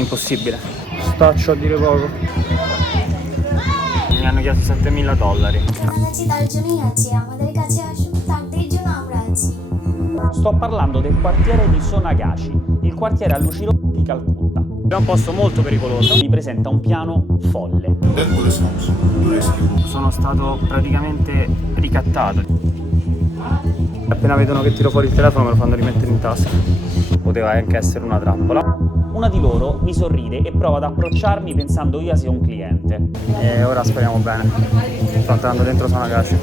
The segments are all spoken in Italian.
impossibile. Staccio a dire poco. Mi hanno chiesto $7.000. Sto parlando del quartiere di Sonagashi, il quartiere a luci rosse di Calcutta. È un posto molto pericoloso, mi presenta un piano folle. Sono stato praticamente ricattato. Appena vedono che tiro fuori il telefono me lo fanno rimettere in tasca. Poteva anche essere una trappola. Una di loro mi sorride e prova ad approcciarmi pensando io sia un cliente. E ora speriamo bene. Sto entrando dentro Sonagashi.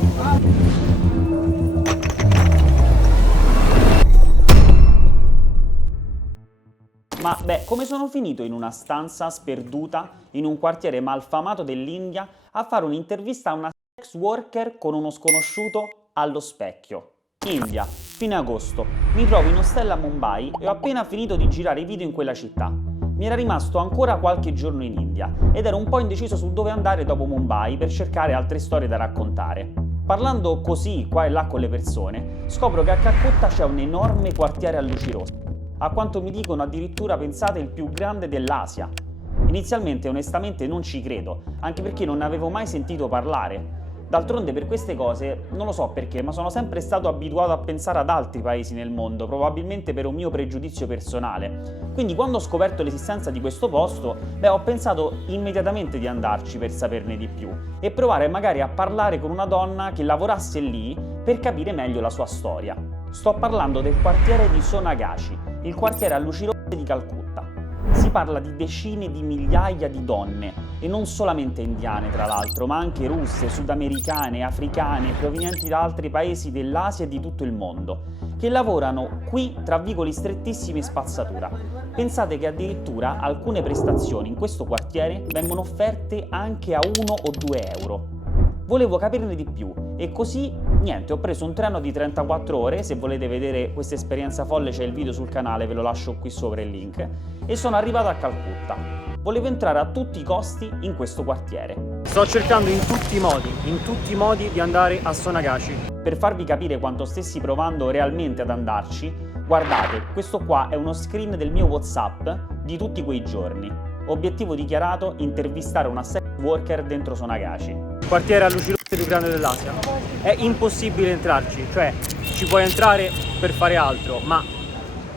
Ma beh, come sono finito in una stanza sperduta in un quartiere malfamato dell'India a fare un'intervista a una sex worker con uno sconosciuto allo specchio? India, fine agosto. Mi trovo in ostello a Mumbai e ho appena finito di girare i video in quella città. Mi era rimasto ancora qualche giorno in India ed ero un po' indeciso su dove andare dopo Mumbai per cercare altre storie da raccontare. Parlando così qua e là con le persone, scopro che a Calcutta c'è un enorme quartiere a luci rosse. A quanto mi dicono addirittura, pensate, il più grande dell'Asia. Inizialmente onestamente non ci credo, anche perché non ne avevo mai sentito parlare. D'altronde per queste cose, non lo so perché, ma sono sempre stato abituato a pensare ad altri paesi nel mondo, probabilmente per un mio pregiudizio personale. Quindi quando ho scoperto l'esistenza di questo posto, ho pensato immediatamente di andarci per saperne di più e provare magari a parlare con una donna che lavorasse lì per capire meglio la sua storia. Sto parlando del quartiere di Sonagashi, il quartiere a luci rosse di Calcutta. Si parla di decine di migliaia di donne, e non solamente indiane tra l'altro, ma anche russe, sudamericane, africane, provenienti da altri paesi dell'Asia e di tutto il mondo, che lavorano qui tra vicoli strettissimi e spazzatura. Pensate che addirittura alcune prestazioni in questo quartiere vengono offerte anche a 1 o 2 euro. Volevo capirne di più e così, niente, ho preso un treno di 34 ore, se volete vedere questa esperienza folle c'è il video sul canale, ve lo lascio qui sopra il link, e sono arrivato a Calcutta. Volevo entrare a tutti i costi in questo quartiere. Sto cercando in tutti i modi di andare a Sonagashi. Per farvi capire quanto stessi provando realmente ad andarci, guardate, questo qua è uno screen del mio WhatsApp di tutti quei giorni. Obiettivo dichiarato: intervistare una sex worker dentro Sonagashi. Quartiere a luci rosse più grande dell'Asia. È impossibile entrarci, cioè ci puoi entrare per fare altro, ma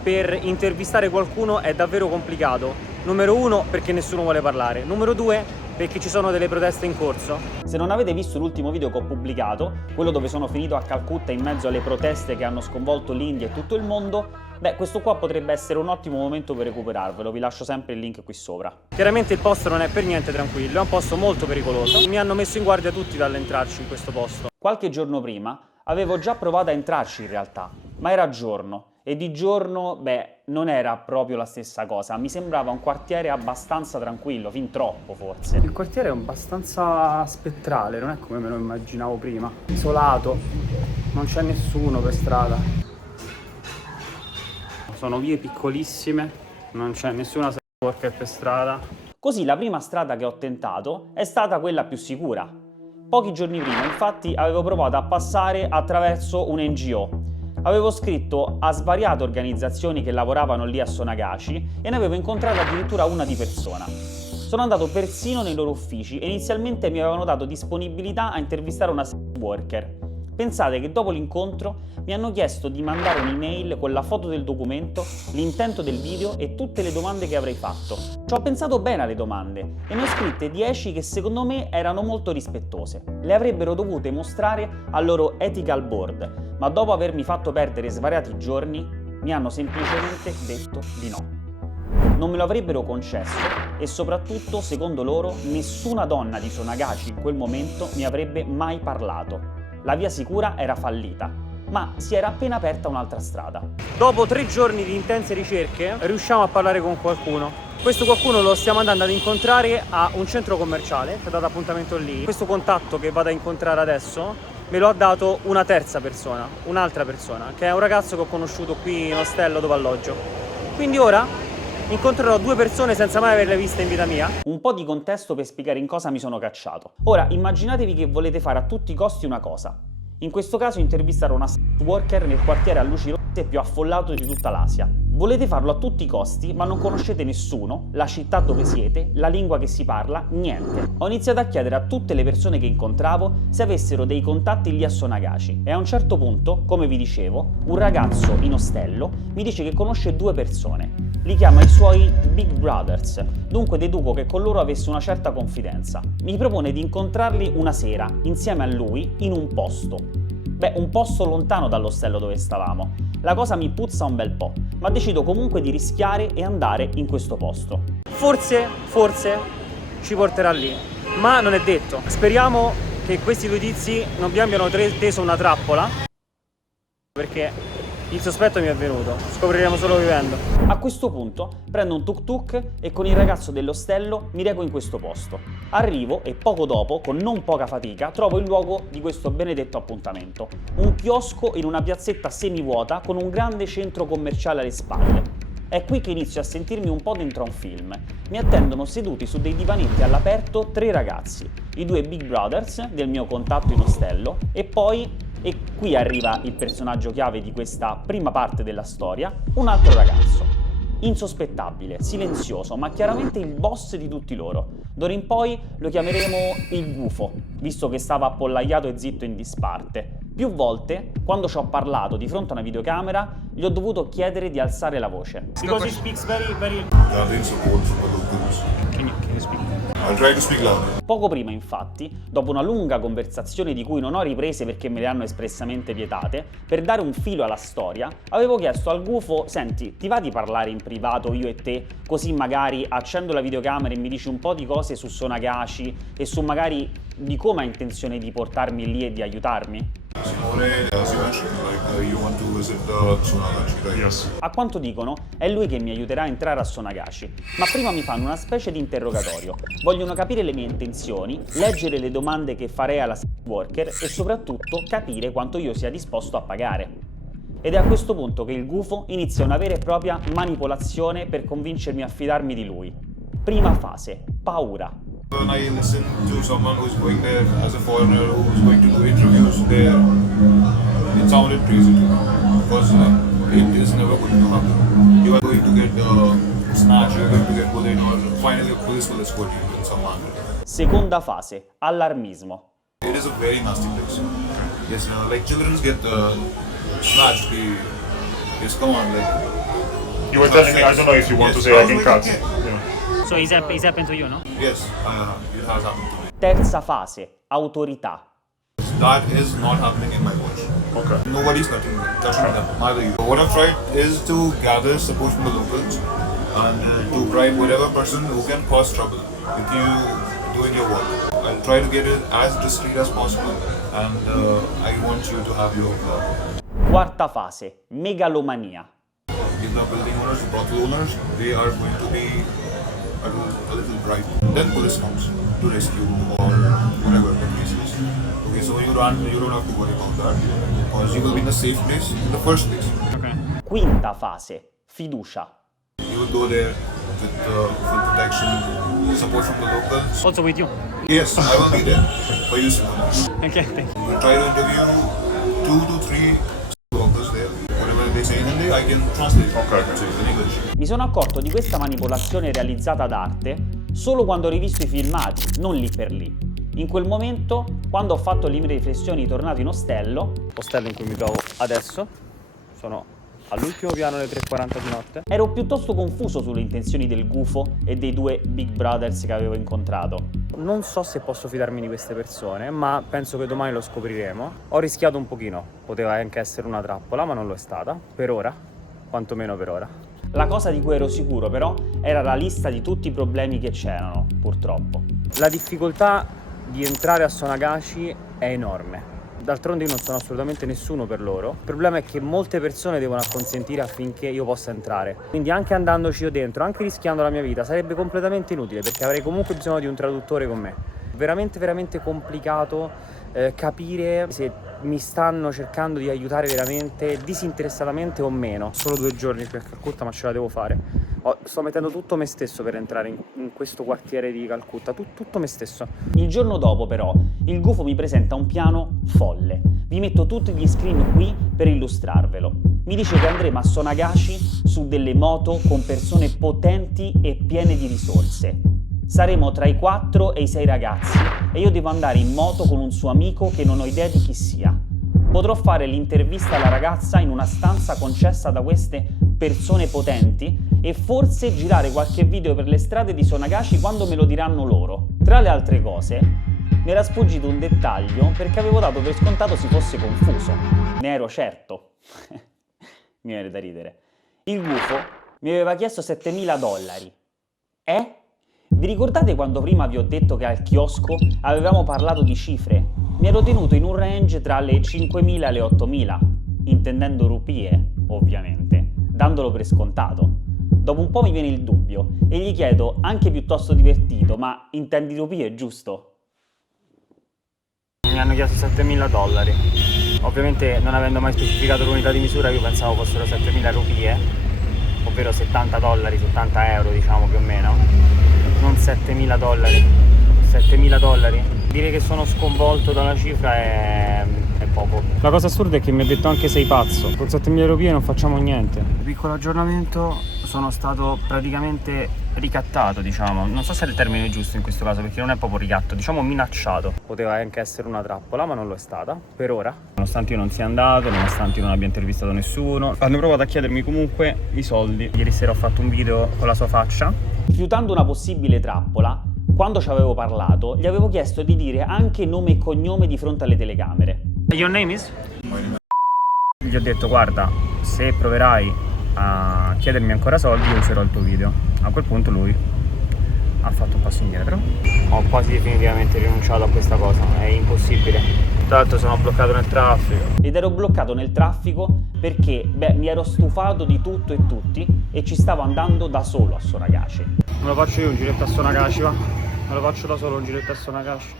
per intervistare qualcuno è davvero complicato. Numero 1 perché nessuno vuole parlare, numero 2 perché ci sono delle proteste in corso. Se non avete visto l'ultimo video che ho pubblicato, quello dove sono finito a Calcutta in mezzo alle proteste che hanno sconvolto l'India e tutto il mondo, questo qua potrebbe essere un ottimo momento per recuperarvelo, vi lascio sempre il link qui sopra. Chiaramente il posto non è per niente tranquillo, è un posto molto pericoloso. Mi hanno messo in guardia tutti dall'entrarci in questo posto. Qualche giorno prima avevo già provato a entrarci in realtà, ma era giorno. E di giorno, non era proprio la stessa cosa, mi sembrava un quartiere abbastanza tranquillo, fin troppo forse. Il quartiere è abbastanza spettrale, non è come me lo immaginavo prima. Isolato, non c'è nessuno per strada. Sono vie piccolissime, non c'è nessuna sex worker per strada. Così la prima strada che ho tentato è stata quella più sicura. Pochi giorni prima, infatti, avevo provato a passare attraverso un NGO. Avevo scritto a svariate organizzazioni che lavoravano lì a Sonagashi e ne avevo incontrata addirittura una di persona. Sono andato persino nei loro uffici e inizialmente mi avevano dato disponibilità a intervistare una sex worker. Pensate che dopo l'incontro mi hanno chiesto di mandare un'email con la foto del documento, l'intento del video e tutte le domande che avrei fatto. Ci ho pensato bene alle domande e ne ho scritte 10 che secondo me erano molto rispettose. Le avrebbero dovute mostrare al loro ethical board, ma dopo avermi fatto perdere svariati giorni mi hanno semplicemente detto di no. Non me lo avrebbero concesso e soprattutto, secondo loro, nessuna donna di Sonagashi in quel momento mi avrebbe mai parlato. La via sicura era fallita, ma si era appena aperta un'altra strada. Dopo 3 giorni di intense ricerche riusciamo a parlare con qualcuno. Questo qualcuno lo stiamo andando ad incontrare a un centro commerciale, ci ha dato appuntamento lì. Questo contatto che vado a incontrare adesso me lo ha dato una terza persona, un'altra persona, che è un ragazzo che ho conosciuto qui in ostello dove alloggio. Quindi ora incontrerò 2 persone senza mai averle viste in vita mia. Un po' di contesto per spiegare in cosa mi sono cacciato. Ora, immaginatevi che volete fare a tutti i costi una cosa. In questo caso intervistare una sex worker nel quartiere a luci rosse più affollato di tutta l'Asia. Volete farlo a tutti i costi, ma non conoscete nessuno, la città dove siete, la lingua che si parla, niente. Ho iniziato a chiedere a tutte le persone che incontravo se avessero dei contatti lì a Sonagashi e a un certo punto, come vi dicevo, un ragazzo in ostello mi dice che conosce 2 persone. Li chiama i suoi Big Brothers, dunque deduco che con loro avesse una certa confidenza. Mi propone di incontrarli una sera, insieme a lui, in un posto. Beh, un posto lontano dall'ostello dove stavamo. La cosa mi puzza un bel po', ma decido comunque di rischiare e andare in questo posto. Forse ci porterà lì, ma non è detto. Speriamo che questi 2 tizi non vi abbiano teso una trappola, perché il sospetto mi è venuto, scopriremo solo vivendo. A questo punto prendo un tuk tuk e con il ragazzo dell'ostello mi reco in questo posto. Arrivo e poco dopo, con non poca fatica, trovo il luogo di questo benedetto appuntamento. Un chiosco in una piazzetta semivuota con un grande centro commerciale alle spalle. È qui che inizio a sentirmi un po' dentro a un film. Mi attendono seduti su dei divanetti all'aperto 3 ragazzi, i 2 Big Brothers del mio contatto in ostello e qui arriva il personaggio chiave di questa prima parte della storia, un altro ragazzo. Insospettabile, silenzioso, ma chiaramente il boss di tutti loro. D'ora in poi lo chiameremo il gufo, visto che stava appollaiato e zitto in disparte. Più volte, quando ci ho parlato di fronte a una videocamera, gli ho dovuto chiedere di alzare la voce. Because he speaks very... Can you speak? I'll try to speak louder. Poco prima, infatti, dopo una lunga conversazione di cui non ho riprese perché me le hanno espressamente vietate, per dare un filo alla storia, avevo chiesto al gufo: senti, ti va di parlare in privato io e te, così magari accendo la videocamera e mi dici un po' di cose su Sonagashi e su magari di come ha intenzione di portarmi lì e di aiutarmi? Simone, as you mentioned, you want to visit Sonagashi, right? Yes. A quanto dicono, è lui che mi aiuterà a entrare a Sonagashi, ma prima mi fanno una specie di interrogatorio. Vogliono capire le mie intenzioni, leggere le domande che farei alla sex worker e soprattutto capire quanto io sia disposto a pagare. Ed è a questo punto che il gufo inizia una vera e propria manipolazione per convincermi a fidarmi di lui. Prima fase, paura. When I listen to someone who's going there as a foreigner who's going to do interviews there, it sounded crazy to me because it is never going to happen. You are going to get snatched, you are going to get bullied, or finally police will escort you in some manner. Seconda fase, allarmismo. It is a very nasty place. Yes, like children get snatched. Yes, come on, like. You were telling me, I don't know if you want to say I can cut. Yeah. So it's happened to you, no? Yes, it has happened to me. Terza fase, autorità. That is not happening in my watch. Okay. Nobody's touching them, neither you. What I've tried is to gather support from the locals and to bribe whatever person who can cause trouble with you doing your work. I'll try to get it as discreet as possible and I want you to have your Quarta fase, megalomania. If the building owners, brothel owners, they are going to be a little bright. Then police comes to rescue or whatever the case is. Okay, so you don't have to worry about that because you will be in a safe place in the first place. Okay. Quinta fase, fiducia. You will go there with full protection, support from the locals. Also with you. Yes, I will be there for you, Simone. Okay. We'll try to interview 2 to 3 locals there. Whatever they say in Hindi, I can translate in English. Mi sono accorto di questa manipolazione realizzata ad arte solo quando ho rivisto i filmati, non lì per lì. In quel momento, quando ho fatto le mie riflessioni tornato in ostello in cui mi trovo adesso, sono all'ultimo piano alle 3:40 di notte, ero piuttosto confuso sulle intenzioni del gufo e dei 2 Big Brothers che avevo incontrato. Non so se posso fidarmi di queste persone, ma penso che domani lo scopriremo. Ho rischiato un pochino, poteva anche essere una trappola, ma non lo è stata, per ora, quantomeno per ora. La cosa di cui ero sicuro però era la lista di tutti i problemi che c'erano, purtroppo. La difficoltà di entrare a Sonagashi è enorme. D'altronde io non sono assolutamente nessuno per loro. Il problema è che molte persone devono acconsentire affinché io possa entrare. Quindi anche andandoci io dentro, anche rischiando la mia vita, sarebbe completamente inutile perché avrei comunque bisogno di un traduttore con me. Veramente complicato capire se mi stanno cercando di aiutare veramente disinteressatamente o meno. Solo 2 giorni per Calcutta, ma ce la devo fare. Sto mettendo tutto me stesso per entrare in questo quartiere di Calcutta, tutto me stesso. Il giorno dopo però il gufo mi presenta un piano folle. Vi metto tutti gli screen qui per illustrarvelo. Mi dice che andremo a Sonagashi su delle moto con persone potenti e piene di risorse. Saremo tra i 4 e i 6 ragazzi e io devo andare in moto con un suo amico che non ho idea di chi sia. Potrò fare l'intervista alla ragazza in una stanza concessa da queste persone potenti e forse girare qualche video per le strade di Sonagashi quando me lo diranno loro. Tra le altre cose, mi era sfuggito un dettaglio perché avevo dato per scontato si fosse confuso. Ne ero certo. Mi viene da ridere. Il gufo mi aveva chiesto $7.000. Vi ricordate quando prima vi ho detto che al chiosco avevamo parlato di cifre? Mi ero tenuto in un range tra le 5.000 e le 8.000, intendendo rupie, ovviamente, dandolo per scontato. Dopo un po' mi viene il dubbio e gli chiedo, anche piuttosto divertito, ma intendi rupie, giusto? Mi hanno chiesto $7.000. Ovviamente, non avendo mai specificato l'unità di misura, io pensavo fossero 7.000 rupie, ovvero $70, 70 euro, diciamo più o meno. Non $7.000. $7.000? Dire che sono sconvolto dalla cifra è poco. La cosa assurda è che mi ha detto anche sei pazzo. Con 7.000 rupie non facciamo niente. Piccolo aggiornamento, sono stato praticamente ricattato, diciamo. Non so se è il termine giusto in questo caso, perché non è proprio ricatto, diciamo minacciato. Poteva anche essere una trappola, ma non lo è stata, per ora. Nonostante io non sia andato, nonostante io non abbia intervistato nessuno, hanno provato a chiedermi comunque i soldi. Ieri sera ho fatto un video con la sua faccia. Fiutando una possibile trappola, quando ci avevo parlato, gli avevo chiesto di dire anche nome e cognome di fronte alle telecamere. Your name is? Gli ho detto, guarda, se proverai a chiedermi ancora soldi, io userò il tuo video. A quel punto lui ha fatto un passo indietro. Ho quasi definitivamente rinunciato a questa cosa, è impossibile. Tra l'altro sono bloccato nel traffico. Ed ero bloccato nel traffico perché, mi ero stufato di tutto e tutti e ci stavo andando da solo a Sonagashi. Me lo faccio io un giretto a Sonagashi, va? Me lo faccio da solo un giretto a Sonagashi.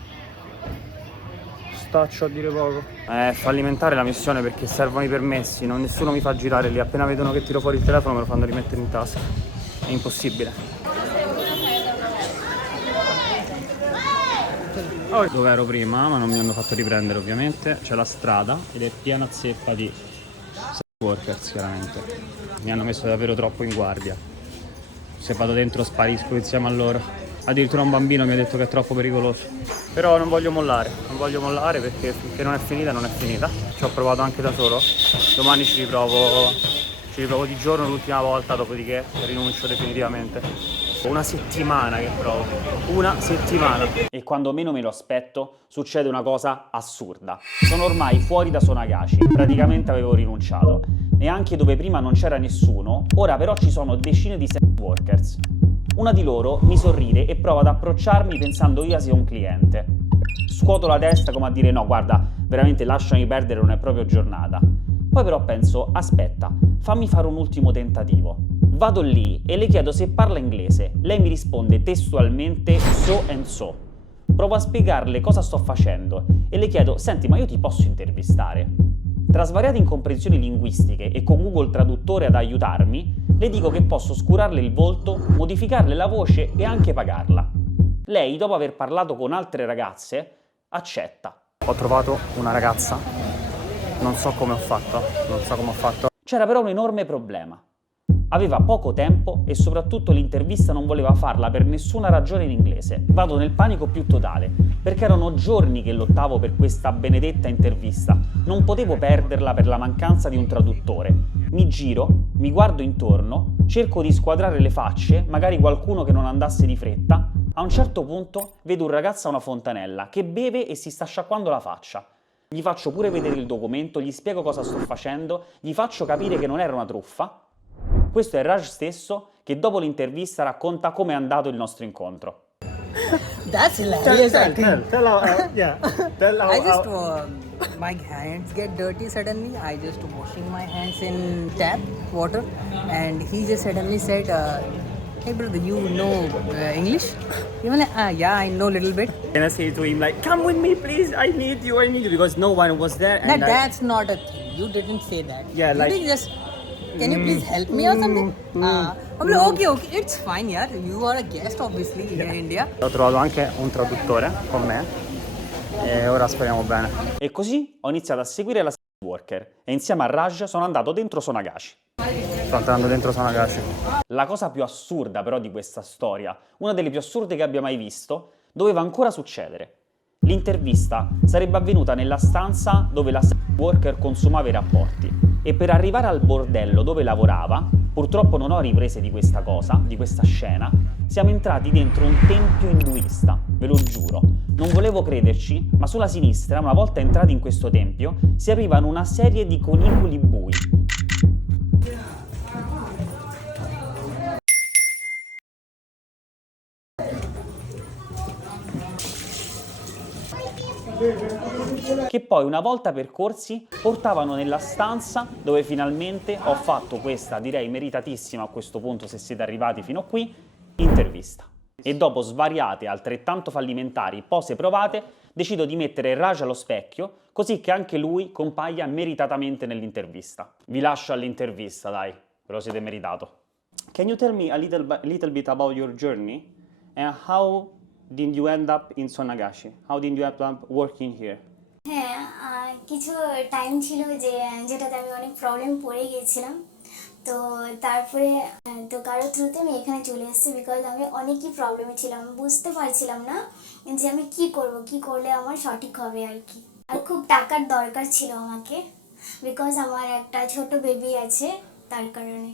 Staccio a dire poco. È fallimentare la missione perché servono i permessi, nessuno mi fa girare lì. Appena vedono che tiro fuori il telefono me lo fanno rimettere in tasca. È impossibile. Dove ero prima, ma non mi hanno fatto riprendere ovviamente, c'è la strada ed è piena zeppa di workers, chiaramente. Mi hanno messo davvero troppo in guardia. Se vado dentro sparisco insieme a loro. Addirittura un bambino mi ha detto che è troppo pericoloso. Però non voglio mollare perché finché non è finita non è finita. Ci ho provato anche da solo. Domani ci riprovo di giorno l'ultima volta, dopodiché rinuncio definitivamente. Una settimana che provo. Una settimana. E quando meno me lo aspetto, succede una cosa assurda. Sono ormai fuori da Sonagashi. Praticamente avevo rinunciato. E anche dove prima non c'era nessuno, ora però ci sono decine di sex workers. Una di loro mi sorride e prova ad approcciarmi pensando io sia un cliente. Scuoto la testa come a dire no, guarda, veramente lasciami perdere, non è proprio giornata. Poi però penso, aspetta, fammi fare un ultimo tentativo. Vado lì e le chiedo se parla inglese. Lei mi risponde testualmente so and so. Provo a spiegarle cosa sto facendo e le chiedo, senti, ma io ti posso intervistare? Tra svariate incomprensioni linguistiche e con Google Traduttore ad aiutarmi, le dico che posso scurarle il volto, modificarle la voce e anche pagarla. Lei, dopo aver parlato con altre ragazze, accetta. Ho trovato una ragazza, non so come ho fatto. C'era però un enorme problema. Aveva poco tempo e soprattutto l'intervista non voleva farla per nessuna ragione in inglese. Vado nel panico più totale, perché erano giorni che lottavo per questa benedetta intervista. Non potevo perderla per la mancanza di un traduttore. Mi giro, mi guardo intorno, cerco di squadrare le facce, magari qualcuno che non andasse di fretta. A un certo punto vedo un ragazzo a una fontanella che beve e si sta sciacquando la faccia. Gli faccio pure vedere il documento, gli spiego cosa sto facendo, gli faccio capire che non era una truffa. Questo è Raj stesso che dopo l'intervista racconta come è andato il nostro incontro. That's hilarious. Tell how, I just my hands get dirty suddenly. I just washing my hands in tap water, and he just suddenly said, "Hey brother, you know English?" You like, yeah, I know a little bit. And I say to him like, come with me please, I need you, because no one was there. That's not a thing. You didn't say that. Yeah, you like- didn't just can you please help me or something? I'm like, okay, it's fine, yaar. You are a guest, obviously, here in India. Ho trovato anche un traduttore con me e ora speriamo bene. E così ho iniziato a seguire la sex worker e insieme a Raj sono andato dentro Sonagashi. Sto entrando dentro Sonagashi. La cosa più assurda però di questa storia, una delle più assurde che abbia mai visto, doveva ancora succedere. L'intervista sarebbe avvenuta nella stanza dove la sex worker consumava i rapporti e per arrivare al bordello dove lavorava, purtroppo non ho riprese di questa cosa, di questa scena, siamo entrati dentro un tempio induista, ve lo giuro. Non volevo crederci, ma sulla sinistra, una volta entrati in questo tempio, si aprivano una serie di conicoli bui. Che poi una volta percorsi portavano nella stanza dove finalmente ho fatto questa, direi meritatissima a questo punto se siete arrivati fino a qui, intervista. E dopo svariate altrettanto fallimentari pose provate, decido di mettere Raj allo specchio così che anche lui compaia meritatamente nell'intervista. Vi lascio all'intervista, dai, ve lo siete meritato. Can you tell me a little bit about your journey and how did you end up in Sonagashi? How did you end up working here? হ্যাঁ কিছু টাইম ছিল যেটাতে আমি অনেক প্রবলেম পড়ে গিয়েছিলাম, তো তারপরে তো কারো থ্রুতে আমি এখানে চলে এসেছি বিকজ আমি অনেকই প্রবলেমে ছিলাম, বুঝতে পারছিলাম না যে আমি কি করলে আমার সঠিক হবে আর কি। আর খুব টাকার দরকার ছিল আমাকে বিকজ আমার একটা ছোট বেবি আছে, তার কারণে।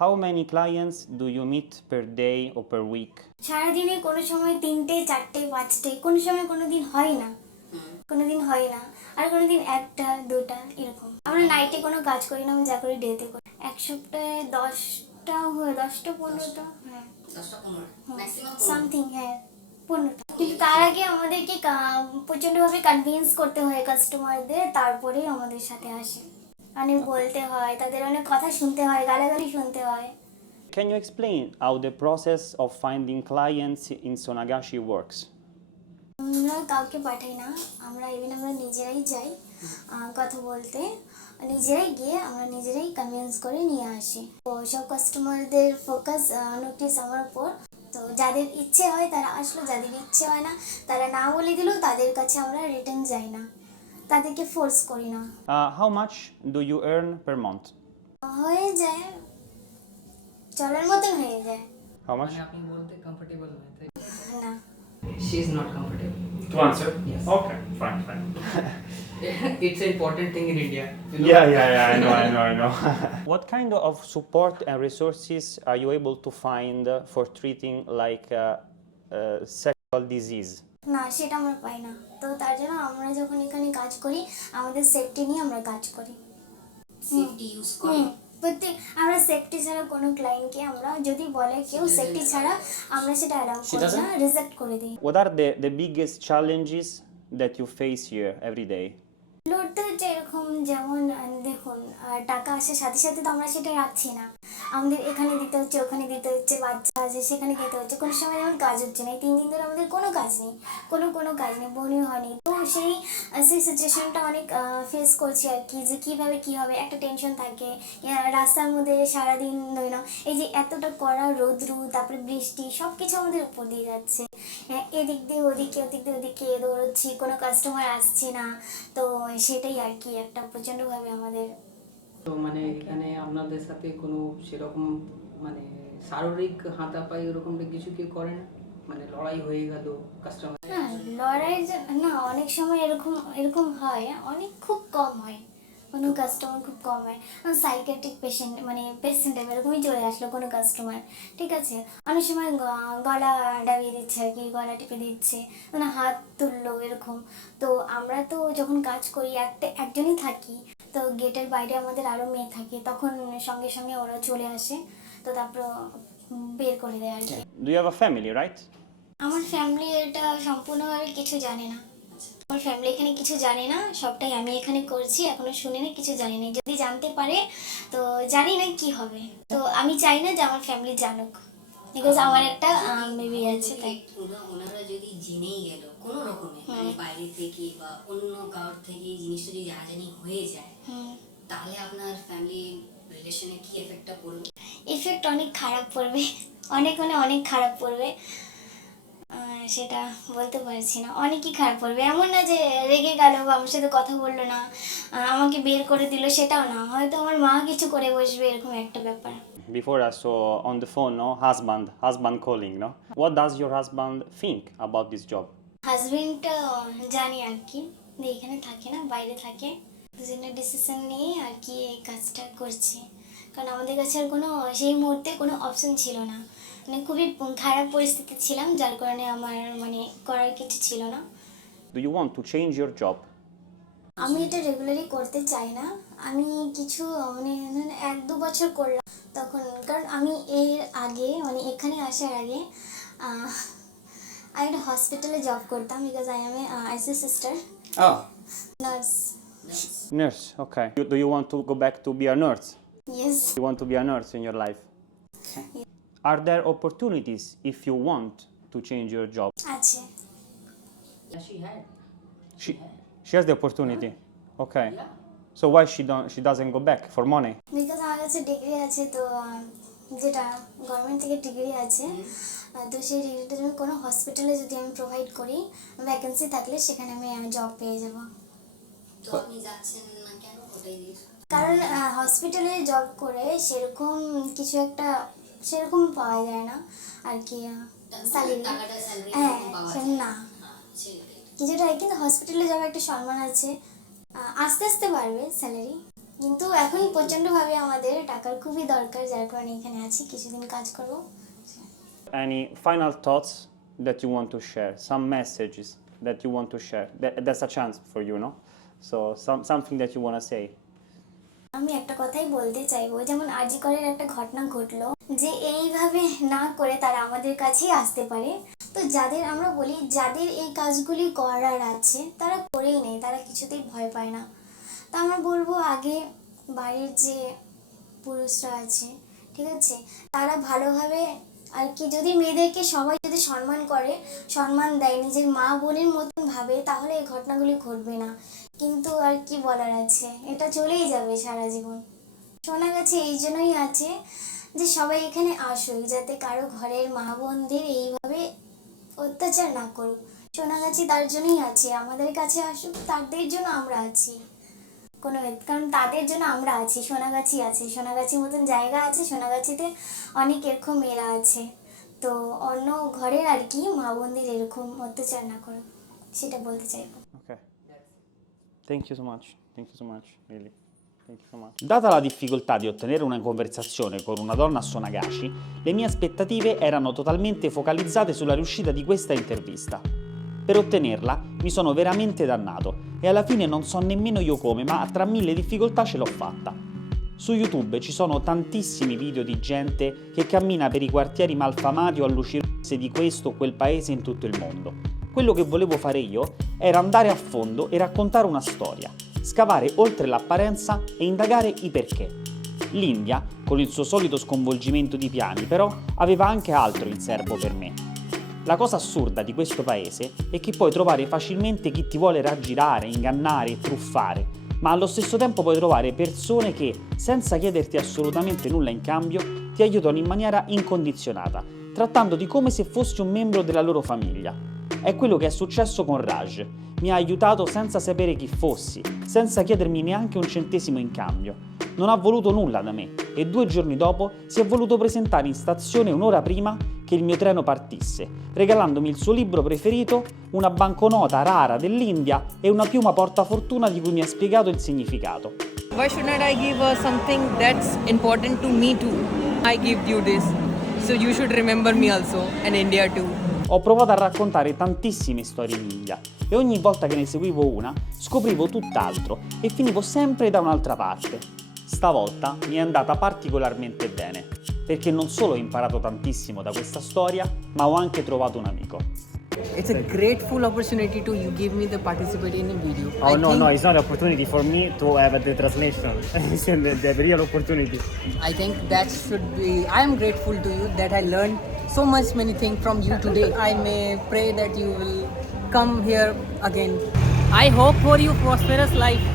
How many clients do you meet per day or per week? সারাদিনে কোনো সময় 3টে 4টে 5টে, কোনো সময় কোনো দিন হয় না, আর কোনো দিন 1টা 2টা এরকম। আমরা নাইটে কোনো কাজ করি না, আমি যা করি ডেতে করি। এক সপ্তাহে 10টা 15টা, হ্যাঁ 10টা 15 সামথিং, হ্যাঁ 15টা। কিন্তু তার আগে আমাদেরকে প্রচণ্ডভাবে কনভিন্স করতে হয় কাস্টমারদের, তারপরেই আমাদের সাথে আসে। অনেক বলতে হয়, তাদের অনেক কথা শুনতে হয়, গালাগালি শুনতে হয়। Can you explain how the process of finding clients in Sonagashi works? আমরা কাউকে পাঠাই না, আমরা নিজেরাই যাই কথা বলতে, নিজেরাই গিয়ে আমরা নিজেরাই কনভিন্স করে নিয়ে আসি। তো সব কাস্টমারদের ফোকাস নোটিস আমার উপর, তো যাদের ইচ্ছে হয় তারা আসলো, যাদের ইচ্ছে হয় না তারা না বলে দিলেও তাদের কাছে আমরা রিটার্ন যাই না, তাদেরকে ফোর্স করি না। How much do you earn per month? হয়ে যায়, চলার মতন হয়ে যায়। How much? আপনি বলতে কমফোর্টেবল নয়, তাই? না, She is not comfortable. To answer? Yes. Okay, fine. It's an important thing in India. You know? Yeah, I know. What kind of support and resources are you able to find for treating like sexual disease? না সেটা আমরা পাই না, তো তার জন্য আমরা যখন এখানে কাজ করি আমাদের সেফটি নিয়ে আমরা কাজ করি। সেফটি ইউজ করে প্রত্যেক আমরা সেফটি ছাড়া কোনো ক্লায়েন্টকে আমরা যদি বলে কেউ সেফটি ছাড়া আমরা সেটা অ্যালাউ করি না, রিজেক্ট করে দিই। What are the biggest challenges that you face here every day? লড়তে হচ্ছে এরকম, যেমন দেখুন টাকা আসার সাথে সাথে তো আমরা সেটা রাখছি না, আমাদের এখানে দিতে হচ্ছে, ওখানে দিতে হচ্ছে, বাচ্চা আছে সেখানে দিতে হচ্ছে। কোনো সময় যেমন কাজ হচ্ছে না, এই 3 দিন ধরে আমাদের কোনো কাজ নেই, কোনো কাজ নেই, বনি হয়নি। তো সেই সিচুয়েশনটা অনেক ফেস করছি আর কি, যে কীভাবে কী হবে, একটা টেনশন থাকে। রাস্তার মধ্যে সারাদিন ধরে নাও এই যে এতটা কড়া রৌদ্র, তারপরে বৃষ্টি, সব কিছু আমাদের উপর দিয়ে যাচ্ছে, এদিক দিয়ে ওদিকে দৌড়চ্ছি, কোনো কাস্টমার আসছে না, তো সেটাই আর কি একটা প্রচণ্ডভাবে আমাদের। তো মানে এখানে আপনাদের সাথে কোনো সেরকম মানে শারীরিক হাতাপাই ওরকম কিছু কেউ করে না, মানে লড়াই হয়ে গেল কাস্টমার? না লড়াই না, অনেক সময় এরকম হয়, অনেক খুব কম হয়, কোনো কাস্টমার খুব কম হয়। সাইকিয়াট্রিক পেশেন্ট মানে এরকমই চলে আসলো কোনো কাস্টমার, ঠিক আছে, অনেক সময় গলা ডাবিয়ে দিচ্ছে আর কি, গলা টিপে দিচ্ছে, মানে হাত তুললো এরকম। তো আমরা তো যখন কাজ করি একজনই থাকি, তো গেটের বাইরে আমাদের আরও মেয়ে থাকে, তখন সঙ্গে ওরা চলে আসে, তো তারপর বের করে দেয় আর কি। Do you have a family, right? আমার ফ্যামিলি এটা সম্পূর্ণভাবে কিছু জানে না, আমার ফ্যামিলি এখানে কিছু জানে না, সবটাই আমি এখানে করছি, এখনো শুনে না, কিছু জানি না। যদি জানতে পারে তো জানি না কি হবে, তো আমি চাই না যে আমার ফ্যামিলি জানুক, বিকজ আমার একটা বেবি আছে। তাই ওনারা যদি জেনেই গেল কোনো রকমে, মানে বাইরে থেকে বা অন্য কারোর থেকে এই জিনিসটা যদি জানাজানি হয়ে যায়, তাহলে আপনার ফ্যামিলি রিলেশনে কি এফেক্টটা পড়বে? ইফেক্ট অনেক খারাপ পড়বে, অনেক মানে অনেক খারাপ পড়বে। সেটা বলতে পারছি না, অনেকই খারাপ পড়বে। এমন না যে রেগে গেল বা আমার সাথে কথা বললো না, আমাকে বের করে দিল, সেটাও না। হয়তো আমার মা কিছু করে বসবে, এরকম একটা ব্যাপার। Before I saw on the phone, no, husband calling, no? What does your husband think about this job? Husband জানি আর কি, যে এখানে থাকে না, বাইরে থাকে। দুজনের ডিসিশন নিয়ে আর কি এই কাজটা করছি, কারণ আমাদের কাছে আর কোনো সেই মুহূর্তে কোনো অপশন ছিল না। মানে খুবই খারাপ পরিস্থিতি ছিলাম, যার কারণে আমার মানে করার কিছু ছিল না। Do you want to change your job? আমি এটা রেগুলারই করতে চাই না। আমি কিছু মানে 1-2 বছর করলাম তখন, কারণ আমি এর আগে মানে এখানে আসার আগে আমি একটা হসপিটালে জব করতাম, because I M A IC sister, Oh. Nurse. Nurse, okay. Do you want to go back to be a nurse? Yes. You want to be a nurse in your life? Are there opportunities if you want to change your job? আছে। She has the opportunity. Okay. So why she doesn't go back for money? Because আমার কাছে ডিগ্রি আছে, তো যেটা গভর্নমেন্ট থেকে ডিগ্রি আছে, তো সেই ডিগ্রিটার জন্য কোনো হসপিটালে যদি আমি প্রোভাইড করি, ভ্যাকেন্সি থাকলে সেখানে আমি জব পেয়ে যাব। তো আপনি যাচ্ছেন না কেন ওটাই জিজ্ঞেস করছি। কারণ হসপিটালে জব করে সেরকম কিছু একটা সেরকম পাওয়া যায় না আর কি, স্যালারি। টাকাটা স্যালারি হ্যাঁ, পাওয়া সেরকম যায় না সেটাই। কিছুটা, কিন্তু হসপিটালে যাওয়ার একটা সম্মান আছে, আস্তে আস্তে বাড়বে স্যালারি। কিন্তু এখন প্রচণ্ডভাবে আমাদের টাকার খুবই দরকার, যার কারণে এখানে আছি, কিছুদিন কাজ করব। Any final thoughts that you want to share? Some messages that you want to share? That's a chance for you, no? So something that you want to say. আমি একটা কথাই বলতে চাইবো, যেমন আরজি করের একটা ঘটনা ঘটলো, যে এইভাবে না করে তারা আমাদের কাছেই আসতে পারে। তো যাদের আমরা বলি, যাদের এই কাজগুলি করার আছে তারা করেই নেই, তারা কিছুতেই ভয় পায় না। তা আমরা বলবো, আগে বাড়ির যে পুরুষরা আছে, ঠিক আছে, তারা ভালোভাবে আর কি, যদি মেয়েদেরকে সবাই যদি সম্মান করে, সম্মান দেয়, নিজের মা বোনের মতন ভাবে, তাহলে এই ঘটনাগুলি ঘটবে না। কিন্তু আর কি বলার আছে, এটা চলেই যাবে সারা জীবন। সোনাগাছি এই জন্যই আছে যে সবাই এখানে আসুক, যাতে কারো ঘরের মা বোনদের এইভাবে অত্যাচার না করুক। সোনাগাছি তার জন্যই আছে, আমাদের কাছে আসুক, তাদের জন্য আমরা আছি। কারণ তাদের জন্য আমরা আছি, সোনাগাছি আছে, সোনাগাছির মতন জায়গা আছে, সোনাগাছিতে অনেক এরকম মেয়েরা আছে। তো অন্য ঘরের আর কি মা বোনদের এরকম অত্যাচার না করো, সেটা বলতে চাইবো। Okay. Thank you so much. Thank you so much, really. Thank you so much. Data la difficoltà di ottenere una conversazione con una donna a Sonagashi, le mie aspettative erano totalmente focalizzate sulla riuscita di questa intervista. Per ottenerla mi sono veramente dannato e alla fine non so nemmeno io come, ma tra mille difficoltà ce l'ho fatta. Su YouTube ci sono tantissimi video di gente che cammina per i quartieri malfamati o all'uscirsi di questo o quel paese in tutto il mondo. Quello che volevo fare io era andare a fondo e raccontare una storia, scavare oltre l'apparenza e indagare i perché. L'India, con il suo solito sconvolgimento di piani, però, aveva anche altro in serbo per me. La cosa assurda di questo paese è che puoi trovare facilmente chi ti vuole raggirare, ingannare e truffare, ma allo stesso tempo puoi trovare persone che, senza chiederti assolutamente nulla in cambio, ti aiutano in maniera incondizionata, trattandoti come se fossi un membro della loro famiglia. È quello che è successo con Raj. Mi ha aiutato senza sapere chi fossi, senza chiedermi neanche un centesimo in cambio. Non ha voluto nulla da me e 2 giorni dopo si è voluto presentare in stazione un'ora prima che il mio treno partisse, regalandomi il suo libro preferito, una banconota rara dell'India e una piuma portafortuna di cui mi ha spiegato il significato. Why shouldn't I give something that's important to me too? I give you this, so you should remember me also, and India too. Ho provato a raccontare tantissime storie in India e ogni volta che ne seguivo una scoprivo tutt'altro e finivo sempre da un'altra parte. Stavolta mi è andata particolarmente bene, perché non solo ho imparato tantissimo da questa storia, ma ho anche trovato un amico. It's a grateful opportunity to you give me the participate in a video. Oh no, it's not an opportunity for me to have the translation. It's the real opportunity. I think that should be. I am grateful to you that I learned so many things from you today. I may pray that you will come here again. I hope for you prosperous life.